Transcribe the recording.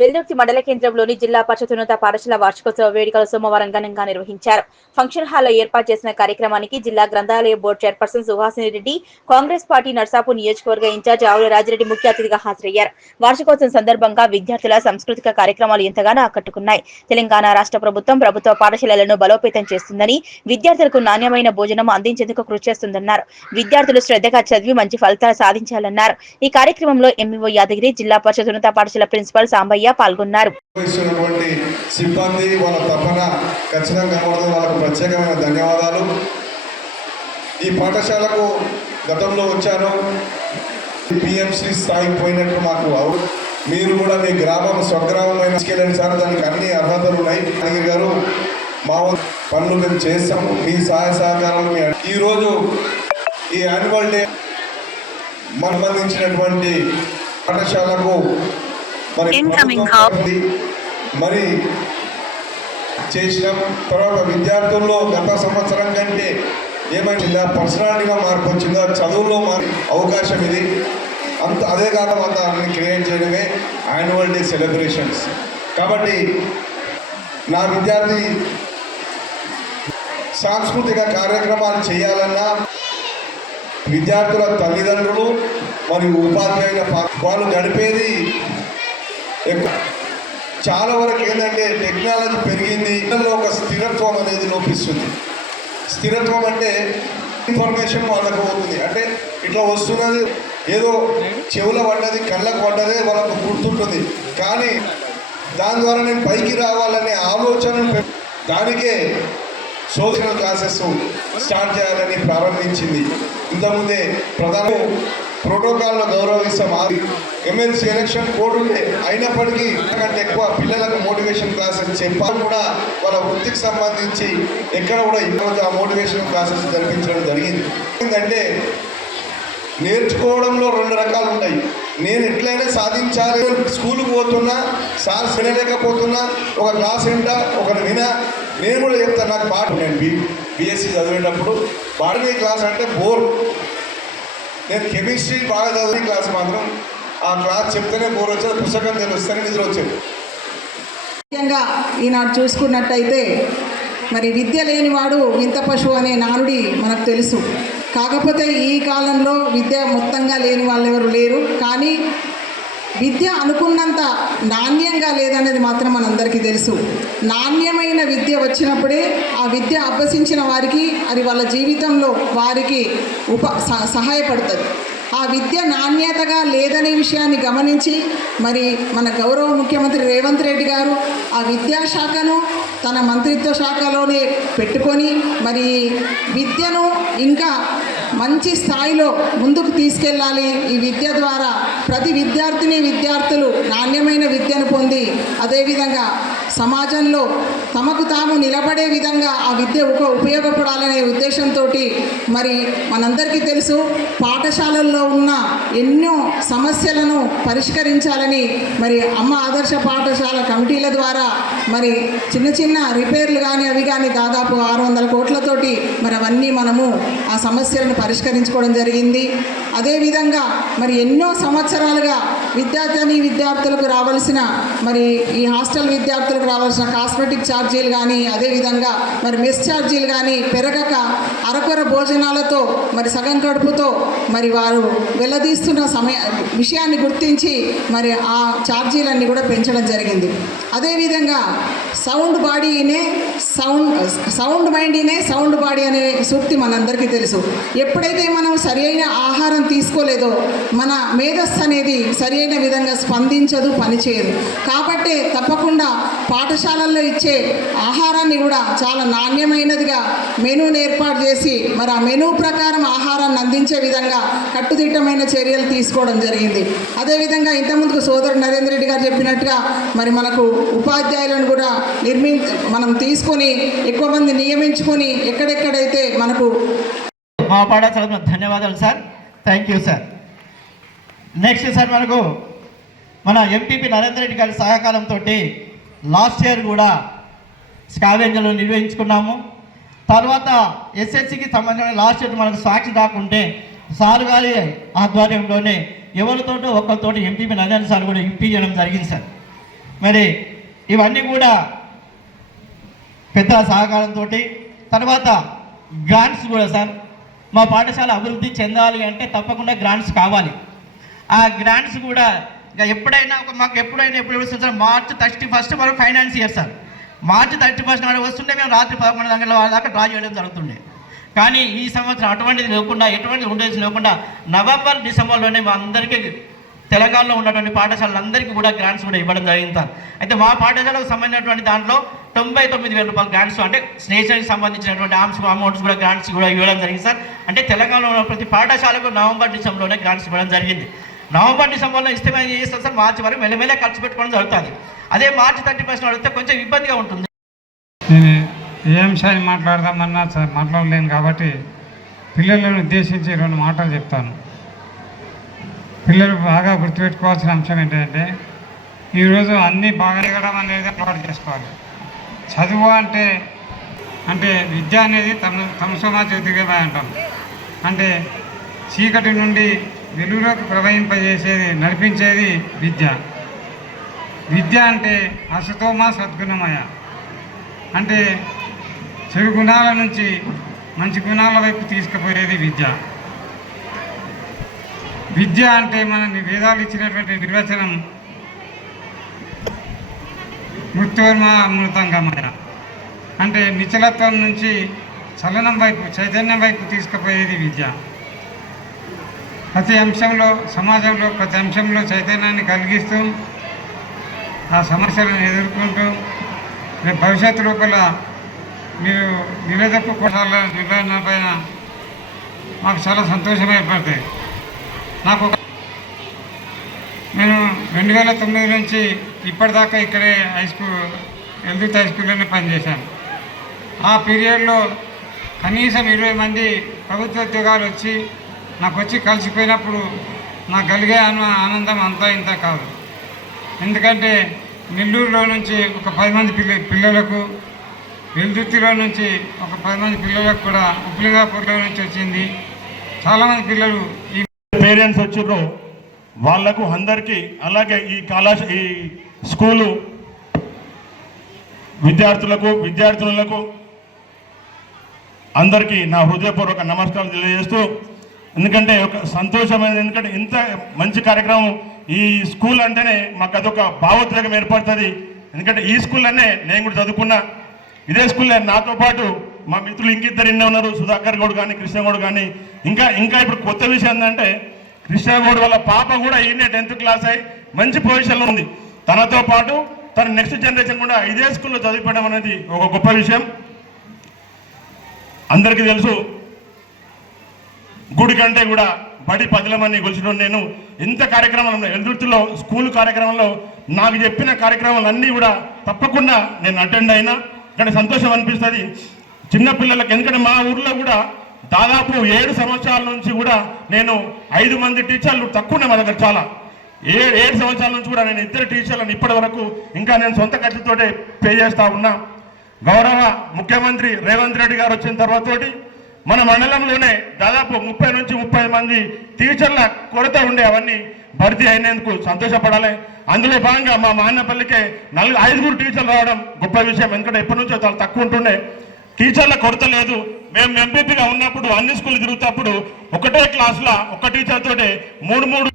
వెల్దుర్తి మండల కేంద్రంలోని జిల్లా పరిషత్ ఉన్నత పాఠశాల వార్షికోత్సవ వేడుకలు సోమవారం ఘనంగా నిర్వహించారు. ఫంక్షన్ హాల్లో ఏర్పాటు చేసిన కార్యక్రమానికి జిల్లా గ్రంథాలయ board chairperson Suhasini Reddy Congress party Narsapur నియోజకవర్గ ఇన్ఛార్జ్ ఆవుల రాజిరెడ్డి ముఖ్య అతిథిగా హాజరయ్యారు. వార్షికోత్సవం సందర్భంగా విద్యార్థుల సాంస్కృతిక కార్యక్రమాలు ఎంతగానో ఆకట్టుకున్నాయి. తెలంగాణ రాష్ట్ర ప్రభుత్వం ప్రభుత్వ పాఠశాలలను బలోపేతం చేస్తుందని విద్యార్థులకు నాణ్యమైన భోజనం అందించేందుకు కృషి చేస్తుందన్నారు. విద్యార్థులు శ్రద్ధగా చదివి మంచి ఫలితాలు సాధించాలన్నారు. ఈ కార్యక్రమంలో ఎంఈఓ యాదగిరి జిల్లా పరిషత్ ఉన్నత పాఠశాల ప్రిన్సిపల్ సాంబయ్య పాల్గొన్నారు. సిబ్బంది వాళ్ళ తపన ఖచ్చితంగా కనబడుతుంది. వాళ్ళకు ప్రత్యేకమైన ధన్యవాదాలు. ఈ పాఠశాలకు గతంలో వచ్చాను. పిఎంసి స్థాయికి పోయినట్టు మాకు మీరు కూడా మీ గ్రామం స్వగ్రామమైన తీసుకెళ్ళండి సార్. దానికి అన్ని అర్హతలు ఉన్నాయి. అయ్యి గారు మా పనులు మేము చేస్తాము. మీ సహాయ సహకారాలు మీ ఈరోజు ఈ యాన్యువల్ డే సంబంధించినటువంటి పాఠశాలకు మరి చేసినాం తర్వాత విద్యార్థుల్లో గత సంవత్సరం కంటే ఏమైందా? పర్సనాలిటీగా మార్పు వచ్చిందో? చదువుల్లో మార్ అవకాశం ఇది. అంత అదే కాక వాతావరణాన్ని క్రియేట్ చేయడమే యాన్యువల్ డే సెలబ్రేషన్స్ కాబట్టి నా విద్యార్థి సాంస్కృతిక కార్యక్రమాలు చేయాలన్నా విద్యార్థుల తల్లిదండ్రులు మరియు ఉపాధ్యాయుల వాళ్ళు గడిపేది చాలా వరకు ఏంటంటే టెక్నాలజీ పెరిగింది. ఇళ్ళలో ఒక స్థిరత్వం అనేది లోపిస్తుంది. స్థిరత్వం అంటే ఇన్ఫర్మేషన్ వాళ్ళకు పోతుంది. అంటే ఇట్లా వస్తున్నది ఏదో చెవుల పడ్డది కళ్ళకు పడ్డదే వాళ్ళకు గుర్తుంటుంది. కానీ దాని ద్వారా నేను పైకి రావాలనే ఆలోచన దానికే సోషల్ క్లాసెస్ స్టార్ట్ చేయాలని ప్రారంభించింది. ఇంతకుముందే ప్రధాన ప్రోటోకాల్లో గౌరవిస్తాం మాది ఎమ్మెల్సీ ఎలక్షన్ కోడ్ ఉండే అయినప్పటికీ అంతకంటే ఎక్కువ పిల్లలకు మోటివేషన్ క్లాసెస్ చెప్పాలి కూడా వాళ్ళ వృత్తికి సంబంధించి ఎక్కడ కూడా ఈరోజు ఆ మోటివేషన్ క్లాసెస్ జరిపించడం జరిగింది ఏంటంటే నేర్చుకోవడంలో రెండు రకాలు ఉంటాయి నేను ఎట్లయినా సాధించాలి స్కూల్కి పోతున్నా సార్ వినలేకపోతున్నా ఒక క్లాస్ వింటా ఒకటి వినా నేను కూడా చెప్తాను నాకు పాట నేను బి బిఎస్సి చదివేటప్పుడు బాటనీ క్లాస్ అంటే బోర్ నేను కెమిస్ట్రీ బాగా చదివిన క్లాస్ మాత్రం ఆ క్లాస్ చెప్తేనే బోర్ వచ్చేది పుస్తకం తెలుస్తేనే నిద్ర వచ్చేది. ముఖ్యంగా ఈనాడు చూసుకున్నట్టయితే మరి విద్య లేనివాడు వింత పశువు అనే నానుడి మనకు తెలుసు. కాకపోతే ఈ కాలంలో విద్య మొత్తంగా లేని వాళ్ళు ఎవరు లేరు. కానీ విద్య అనుకున్నంత నాణ్యంగా లేదనేది మాత్రం మనందరికీ తెలుసు. నాణ్యమైన విద్య వచ్చినప్పుడే ఆ విద్య అభ్యసించిన వారికి అది వాళ్ళ జీవితంలో వారికి ఉప స- సహాయపడుతుంది. ఆ విద్య నాణ్యతగా లేదనే విషయాన్ని గమనించి మరి మన గౌరవ ముఖ్యమంత్రి రేవంత్ రెడ్డి గారు ఆ విద్యాశాఖను తన మంత్రిత్వ శాఖలోనే పెట్టుకొని మరి విద్యను ఇంకా మంచి స్థాయిలో ముందుకు తీసుకెళ్ళాలి. ఈ విద్య ద్వారా ప్రతి విద్యార్థిని విద్యార్థులు నాణ్యమైన విద్యను పొంది అదేవిధంగా సమాజంలో తమకు తాము నిలబడే విధంగా ఆ విద్య ఉప ఉపయోగపడాలనే ఉద్దేశంతో మరి మనందరికీ తెలుసు పాఠశాలల్లో ఉన్న ఎన్నో సమస్యలను పరిష్కరించాలని మరి అమ్మ ఆదర్శ పాఠశాల కమిటీల ద్వారా మరి చిన్న చిన్న రిపేర్లు కానీ అవి కానీ దాదాపు ఆరు వందల కోట్లతోటి మరి అవన్నీ మనము ఆ సమస్యలను పరిష్కరించుకోవడం జరిగింది. అదేవిధంగా మరి ఎన్నో సంవత్సరాలుగా విద్యార్థిని విద్యార్థులకు రావాల్సిన మరి ఈ హాస్టల్ విద్యార్థులకు రావాల్సిన కాస్మెటిక్ ఛార్జీలు కానీ అదేవిధంగా మరి మెస్ ఛార్జీలు కానీ పెరగక అరకొర భోజనాలతో మరి సగం కడుపుతో మరి వారు వెళ్ళదీస్తున్న సమయ విషయాన్ని గుర్తించి మరి ఆ ఛార్జీలన్నీ కూడా పెంచడం జరిగింది. అదేవిధంగా సౌండ్ బాడీనే సౌండ్ సౌండ్ మైండ్నే సౌండ్ బాడీ అనే సూక్తి మనందరికీ తెలుసు. ఎప్పుడైతే మనం సరి అయిన ఆహారం తీసుకోలేదో మన మేధస్సు అనేది సరి అయిన విధంగా స్పందించదు పనిచేయదు. కాబట్టి తప్పకుండా పాఠశాలల్లో ఇచ్చే ఆహారాన్ని కూడా చాలా నాణ్యమైనదిగా మెనూని ఏర్పాటు చేసి మరి ఆ మెనూ ప్రకారం ఆహారాన్ని అందించే విధంగా కట్టుదిట్టమైన చర్యలు తీసుకోవడం జరిగింది. అదేవిధంగా ఇంతకుముందుకు సోదరుడు నరేంద్ర రెడ్డి గారు చెప్పినట్టుగా మరి మనకు ఉపాధ్యాయులను కూడా నిర్మి మనం తీసుకొని ఎక్కువ మంది నియమించుకొని ఎక్కడెక్కడైతే మనకు మా పాఠశాలకు ధన్యవాదాలు sir. Thank you sir next sir మనకు మన ఎంపీపీ నరేందర్ రెడ్డి గారి సహకారంతో లాస్ట్ ఇయర్ కూడా స్కావెంజర్లు నిర్వహించుకున్నాము. తర్వాత ఎస్ఎస్సికి సంబంధించిన లాస్ట్ ఇయర్ మనకు సాక్షి రాకుంటే సార్ గారి ఆధ్వర్యంలోనే ఎవరితోటో ఒక్కరితోటి ఎంపీపీ నరేంద్ర సార్ కూడా ఇంపీ చేయడం జరిగింది సార్ మరి ఇవన్నీ కూడా పెద్దల సహకారంతో తర్వాత గ్రాంట్స్ కూడా సార్ మా పాఠశాల అభివృద్ధి చెందాలి అంటే తప్పకుండా గ్రాంట్స్ కావాలి. ఆ గ్రాంట్స్ కూడా ఇక ఎప్పుడైనా ఒక మాకు ఎప్పుడైనా ఎప్పుడు వస్తుంది సార్ మార్చ్ థర్టీ ఫస్ట్ వరకు finance year sir March thirty first నాడు వస్తుంటే మేము రాత్రి పదకొండు గంటల దాకా డ్రా చేయడం జరుగుతుండే. కానీ ఈ సంవత్సరం అటువంటిది లేకుండా ఎటువంటి ఉండేది లేకుండా నవంబర్ డిసెంబర్లోనే మా అందరికీ తెలంగాణలో ఉన్నటువంటి పాఠశాలలందరికీ కూడా గ్రాంట్స్ కూడా ఇవ్వడం జరిగింది అయితే మా పాఠశాలకు సంబంధించినటువంటి దాంట్లో తొంభై తొమ్మిది వేల రూపాయల గ్రాంట్స్ అంటే స్నేషన్కి సంబంధించినటువంటి ఆర్మ్స్ అమౌంట్స్ కూడా గ్రాంట్స్ కూడా ఇవ్వడం జరిగింది సార్. అంటే తెలంగాణలో ఉన్న ప్రతి పాఠశాలకు నవంబర్ డిసెంబర్లోనే గ్రాంట్స్ ఇవ్వడం జరిగింది. నవంబర్ డిసెంబర్లో ఇస్తే మేము చేస్తాం సార్? మార్చి వరకు మెల్లమెల్ల ఖర్చు పెట్టుకోవడం జరుగుతుంది. అదే మార్చి థర్టీ ఫస్ట్ అడిగితే కొంచెం ఇబ్బందిగా ఉంటుంది. నేను ఏ అంశాన్ని మాట్లాడదామన్నా మాట్లాడలేను కాబట్టి పిల్లలను ఉద్దేశించి రెండు మాటలు చెప్తాను. పిల్లలు బాగా గుర్తుపెట్టుకోవాల్సిన అంశం ఏంటంటే ఈరోజు అన్నీ బాగా ఎగడం అనేది అలవాటు చేసుకోవాలి. చదువు అంటే అంటే విద్య అనేది తమ తమసమా జ్యోతిగా అంటాం. అంటే చీకటి నుండి వెలుగులోకి ప్రవహింపజేసేది నడిపించేది విద్య. విద్య అంటే అసుతోమ సద్గుణమయ అంటే చెడు గుణాల నుంచి మంచి గుణాల వైపు తీసుకుపోయేది విద్య. విద్య అంటే మన వేదాలు ఇచ్చినటువంటి నిర్వచనం. మృత్యువర్మ అమృతంగమయ అంటే నిచలత్వం నుంచి చలనం వైపు చైతన్యం వైపు తీసుకుపోయేది విద్య. ప్రతి అంశంలో సమాజంలో ప్రతి అంశంలో చైతన్యాన్ని కలిగిస్తూ ఆ సమస్యలను ఎదుర్కొంటూ రేపు భవిష్యత్తు లోపల మీరు నిలదప్పు కొట్టాల నిర్వహణ పైన మాకు చాలా సంతోషం ఏర్పడతాయి. నాకు నేను రెండు వేల తొమ్మిది నుంచి ఇప్పటిదాకా ఇక్కడే హై స్కూల్ ఎల్దుత్ హై స్కూల్లోనే పనిచేశాను. ఆ పీరియడ్లో కనీసం ఇరవై మంది ప్రభుత్వ ఉద్యోగాలు వచ్చి నాకు వచ్చి కలిసిపోయినప్పుడు నాకు కలిగే ఆనందం అంతా ఇంత కాదు. ఎందుకంటే నెల్లూరులో నుంచి ఒక పది మంది పిల్ల పిల్లలకు వెల్దుర్తిలో నుంచి ఒక పది మంది పిల్లలకు కూడా ఉప్లింగాపూర్లో నుంచి వచ్చింది. చాలామంది పిల్లలు ఈ పేరెంట్స్ వచ్చిర్రు వాళ్ళకు అందరికీ అలాగే ఈ కళాశ ఈ స్కూలు విద్యార్థులకు విద్యార్థినులకు అందరికీ నా హృదయపూర్వక నమస్కారం తెలియజేస్తూ ఎందుకంటే ఒక సంతోషమైనది ఎందుకంటే ఇంత మంచి కార్యక్రమం ఈ స్కూల్ అంటేనే మాకు అదొక భావోద్వేగం ఏర్పడుతుంది. ఎందుకంటే ఈ స్కూల్లోనే నేను కూడా చదువుకున్నా. ఇదే స్కూల్లో నాతో పాటు మా మిత్రులు ఇంకిద్దరు ఎన్నో ఉన్నారు సుధాకర్ గౌడ్ కానీ కృష్ణగౌడ్ కానీ ఇంకా ఇంకా ఇప్పుడు కొత్త విషయం ఏంటంటే కృష్ణగౌడ్ వాళ్ళ పాప కూడా ఈయనే టెన్త్ క్లాస్ అయి మంచి పొజిషన్లో ఉంది. తనతో పాటు తన నెక్స్ట్ జనరేషన్ కూడా ఇదే స్కూల్లో చదివిపోవడం అనేది ఒక గొప్ప విషయం. అందరికీ తెలుసు గుడి కంటే కూడా బడి పదిలమని గొలిచిన నేను. ఇంత కార్యక్రమంలో ఎల్దుర్తిలో స్కూల్ కార్యక్రమంలో నాకు చెప్పిన కార్యక్రమాలన్నీ కూడా తప్పకుండా నేను అటెండ్ అయినా. ఇక్కడ సంతోషం అనిపిస్తుంది. చిన్నపిల్లలకు ఎందుకంటే మా ఊర్లో కూడా దాదాపు ఏడు సంవత్సరాల నుంచి కూడా నేను ఐదు మంది టీచర్లు తక్కువనే మా దగ్గర చాలా. ఏడు ఏడు సంవత్సరాల నుంచి కూడా నేను ఇద్దరు టీచర్లను ఇప్పటి వరకు ఇంకా నేను సొంత ఖర్చుతోటే పే చేస్తా ఉన్నా. గౌరవ ముఖ్యమంత్రి రేవంత్ రెడ్డి గారు వచ్చిన తర్వాత మన మండలంలోనే దాదాపు ముప్పై నుంచి ముప్పై మంది టీచర్ల కొరత ఉండే అవన్నీ భర్తీ అయినందుకు సంతోషపడాలి. అందులో భాగంగా మా మాన్నపల్లికే నలుగురు ఐదుగురు టీచర్లు రావడం గొప్ప విషయం. ఎందుకంటే ఎప్పటి నుంచో చాలా తక్కువ ఉంటుండే. టీచర్ల కొరత లేదు. మేము ఎంపీపీగా ఉన్నప్పుడు అన్ని స్కూల్ తిరుగుతప్పుడు ఒకటే క్లాసులో ఒక టీచర్ తోటే మూడు మూడు